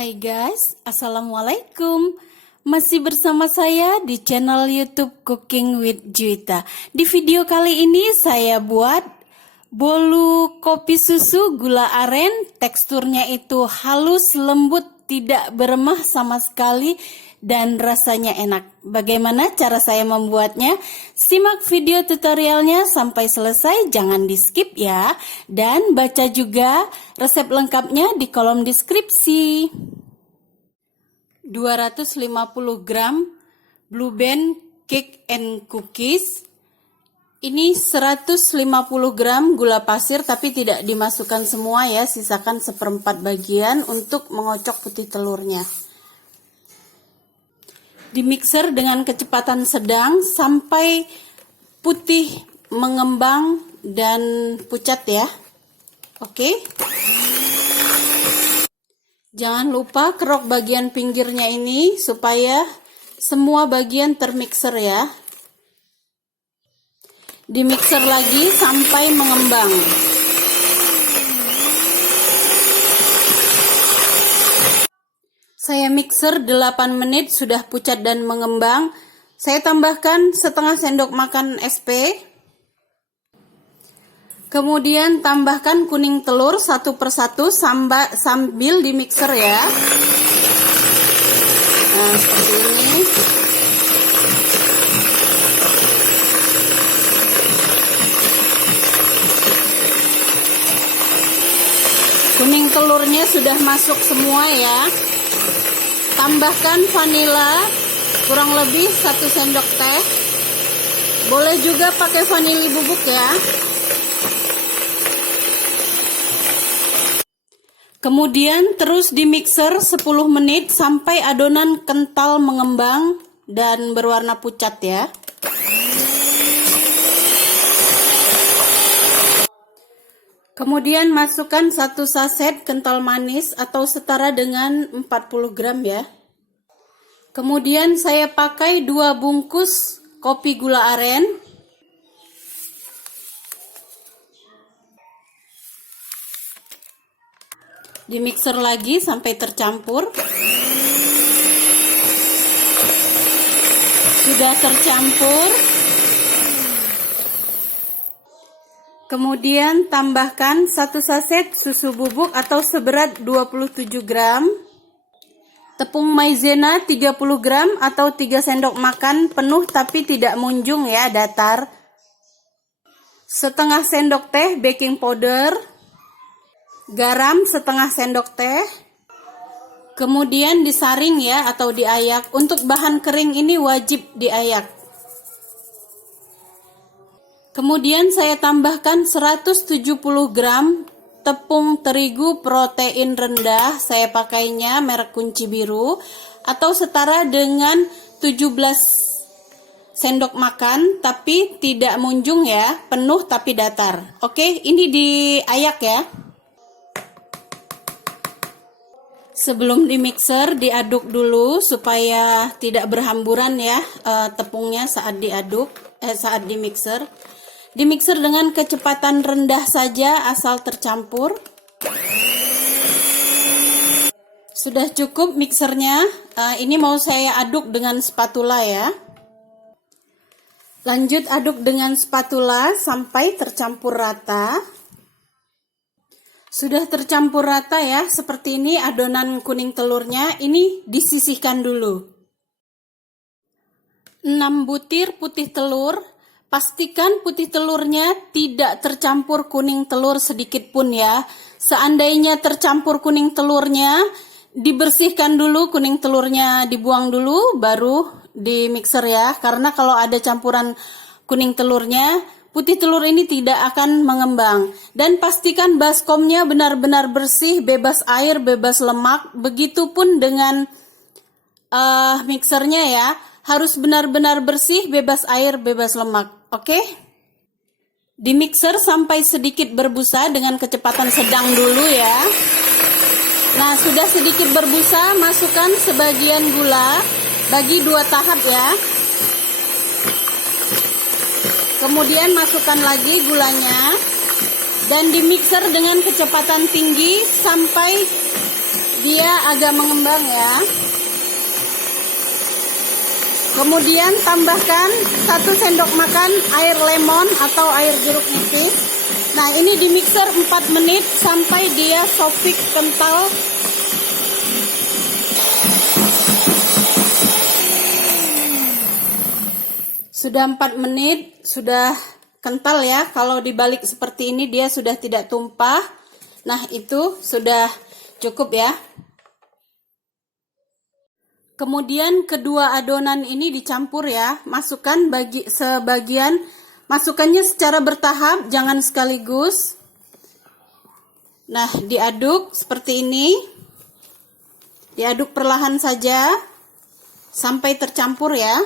Hai guys, Assalamualaikum. Masih bersama saya di channel YouTube Cooking with Juwita. Di video kali ini saya buat bolu kopi susu gula aren. Teksturnya itu halus, lembut, tidak beremah sama sekali dan rasanya enak. Bagaimana cara saya membuatnya? Simak video tutorialnya sampai selesai, jangan di skip ya. Dan baca juga resep lengkapnya di kolom deskripsi. 250 gram Blue Band Cake and Cookies. Ini 150 gram gula pasir tapi tidak dimasukkan semua ya, sisakan seperempat bagian untuk mengocok putih telurnya. Di mixer dengan kecepatan sedang sampai putih mengembang dan pucat ya. Oke. Jangan lupa kerok bagian pinggirnya ini supaya semua bagian termixer ya. Di mixer lagi sampai mengembang. Saya mixer 8 menit sudah pucat dan mengembang. Saya tambahkan setengah sendok makan SP. Kemudian tambahkan kuning telur satu persatu sambil di mixer ya. Nah, seperti ini. Kuning telurnya sudah masuk semua ya. Tambahkan vanila kurang lebih 1 sendok teh. Boleh juga pakai vanili bubuk ya. Kemudian terus di mixer 10 menit sampai adonan kental mengembang dan berwarna pucat ya. Kemudian masukkan 1 saset kental manis atau setara dengan 40 gram ya. Kemudian saya pakai 2 bungkus kopi gula aren. Di mixer lagi sampai tercampur. Sudah tercampur. Kemudian tambahkan 1 saset susu bubuk atau seberat 27 gram. Tepung maizena 30 gram atau 3 sendok makan penuh tapi tidak munjung ya, datar. Setengah sendok teh baking powder. Garam setengah sendok teh. Kemudian disaring ya atau diayak. Untuk bahan kering ini wajib diayak. Kemudian saya tambahkan 170 gram tepung terigu protein rendah. Saya pakainya merek Kunci Biru atau setara dengan 17 sendok makan tapi tidak munjung ya, penuh tapi datar. Oke, ini diayak ya. Sebelum di mixer diaduk dulu supaya tidak berhamburan ya tepungnya saat diaduk saat di mixer. Di mixer dengan kecepatan rendah saja asal tercampur. Sudah cukup mixernya. Ini mau saya aduk dengan spatula ya. Lanjut aduk dengan spatula sampai tercampur rata. Sudah tercampur rata ya, seperti ini adonan kuning telurnya. Ini disisihkan dulu. 6 butir putih telur. Pastikan putih telurnya tidak tercampur kuning telur sedikit pun ya. Seandainya tercampur kuning telurnya, dibersihkan dulu kuning telurnya, dibuang dulu baru di mixer ya. Karena kalau ada campuran kuning telurnya, putih telur ini tidak akan mengembang. Dan pastikan baskomnya benar-benar bersih, bebas air, bebas lemak. Begitupun dengan mixernya ya. Harus benar-benar bersih, bebas air, bebas lemak. Oke? Di mixer sampai sedikit berbusa dengan kecepatan sedang dulu ya. Nah, sudah sedikit berbusa, masukkan sebagian gula. Bagi 2 tahap ya. Kemudian masukkan lagi gulanya dan di mixer dengan kecepatan tinggi sampai dia agak mengembang ya. Kemudian tambahkan 1 sendok makan air lemon atau air jeruk nipis. Nah, ini di mixer 4 menit sampai dia sofik kental. Sudah 4 menit, sudah kental ya. Kalau dibalik seperti ini dia sudah tidak tumpah. Nah, itu sudah cukup ya. Kemudian kedua adonan ini dicampur ya. Masukkan sebagian, masukkannya secara bertahap, jangan sekaligus. Nah, diaduk seperti ini. Diaduk perlahan saja sampai tercampur ya.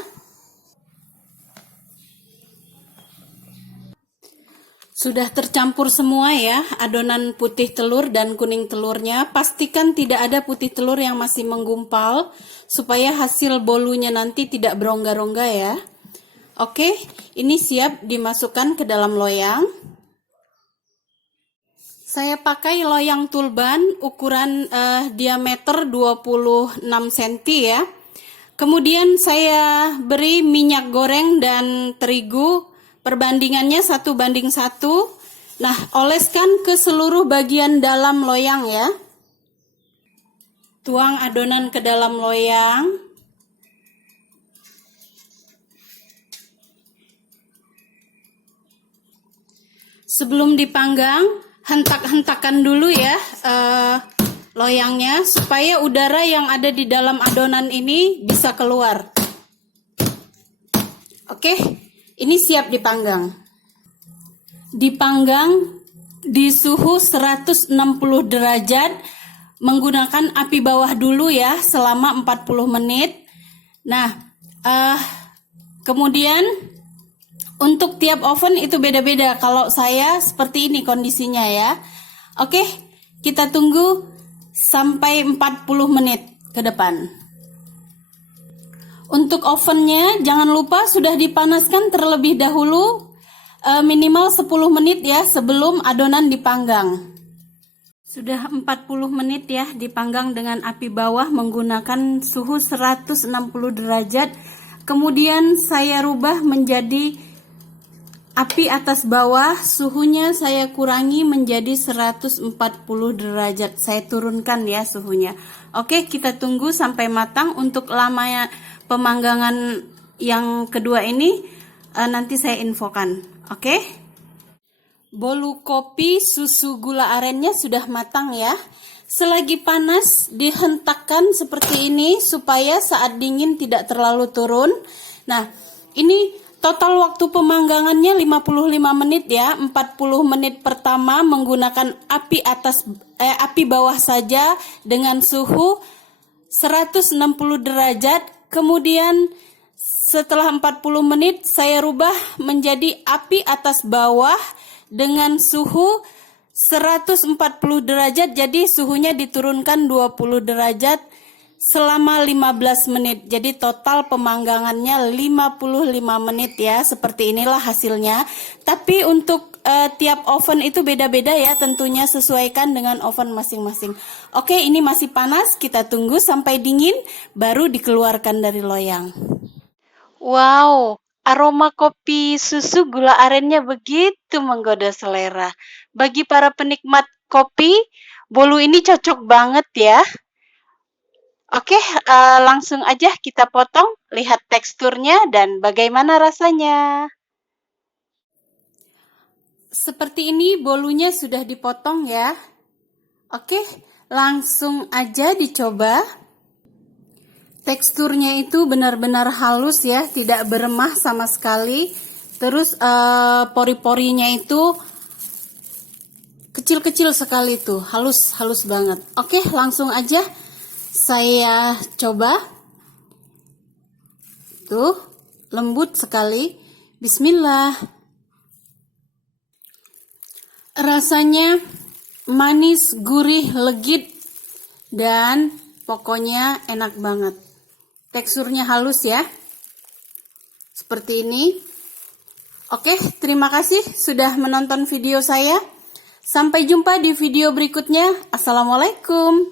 Sudah tercampur semua ya, adonan putih telur dan kuning telurnya. Pastikan tidak ada putih telur yang masih menggumpal, supaya hasil bolunya nanti tidak berongga-rongga ya. Oke, ini siap dimasukkan ke dalam loyang. Saya pakai loyang tulban ukuran diameter 26 cm ya. Kemudian saya beri minyak goreng dan terigu. Perbandingannya 1:1. Nah, oleskan ke seluruh bagian dalam loyang ya. Tuang adonan ke dalam loyang. Sebelum dipanggang, hentak-hentakan dulu ya loyangnya supaya udara yang ada di dalam adonan ini bisa keluar. Oke. Ini siap dipanggang. Dipanggang di suhu 160 derajat menggunakan api bawah dulu ya selama 40 menit. Nah, kemudian untuk tiap oven itu beda-beda. Kalau saya seperti ini kondisinya ya. Oke, kita tunggu sampai 40 menit ke depan. Untuk ovennya jangan lupa sudah dipanaskan terlebih dahulu minimal 10 menit ya sebelum adonan dipanggang. Sudah 40 menit ya dipanggang dengan api bawah menggunakan suhu 160 derajat. Kemudian saya rubah menjadi api atas bawah, suhunya saya kurangi menjadi 140 derajat. Saya turunkan ya suhunya. Oke, kita tunggu sampai matang. Untuk lamanya pemanggangan yang kedua ini nanti saya infokan. Oke. Bolu kopi susu gula arennya sudah matang ya. Selagi panas dihentakkan seperti ini supaya saat dingin tidak terlalu turun. Nah, ini total waktu pemanggangannya 55 menit ya. 40 menit pertama menggunakan api bawah saja dengan suhu 160 derajat. Kemudian setelah 40 menit saya rubah menjadi api atas bawah dengan suhu 140 derajat. Jadi suhunya diturunkan 20 derajat selama 15 menit. Jadi total pemanggangannya 55 menit ya. Seperti inilah hasilnya. Tapi untuk tiap oven itu beda-beda ya, tentunya sesuaikan dengan oven masing-masing. Oke, ini masih panas, kita tunggu sampai dingin baru dikeluarkan dari loyang. Wow, aroma kopi susu gula arennya begitu menggoda selera. Bagi para penikmat kopi, bolu ini cocok banget ya. Oke, langsung aja kita potong, lihat teksturnya dan bagaimana rasanya. Seperti ini bolunya sudah dipotong ya. Oke, langsung aja dicoba. Teksturnya itu benar-benar halus ya, tidak beremah sama sekali. Terus pori-porinya itu kecil-kecil sekali tuh, halus banget. Oke, langsung aja saya coba. Tuh, lembut sekali. Bismillah. Rasanya manis, gurih, legit, dan pokoknya enak banget. Teksturnya halus ya, seperti ini. Oke, terima kasih sudah menonton video saya. Sampai jumpa di video berikutnya. Assalamualaikum.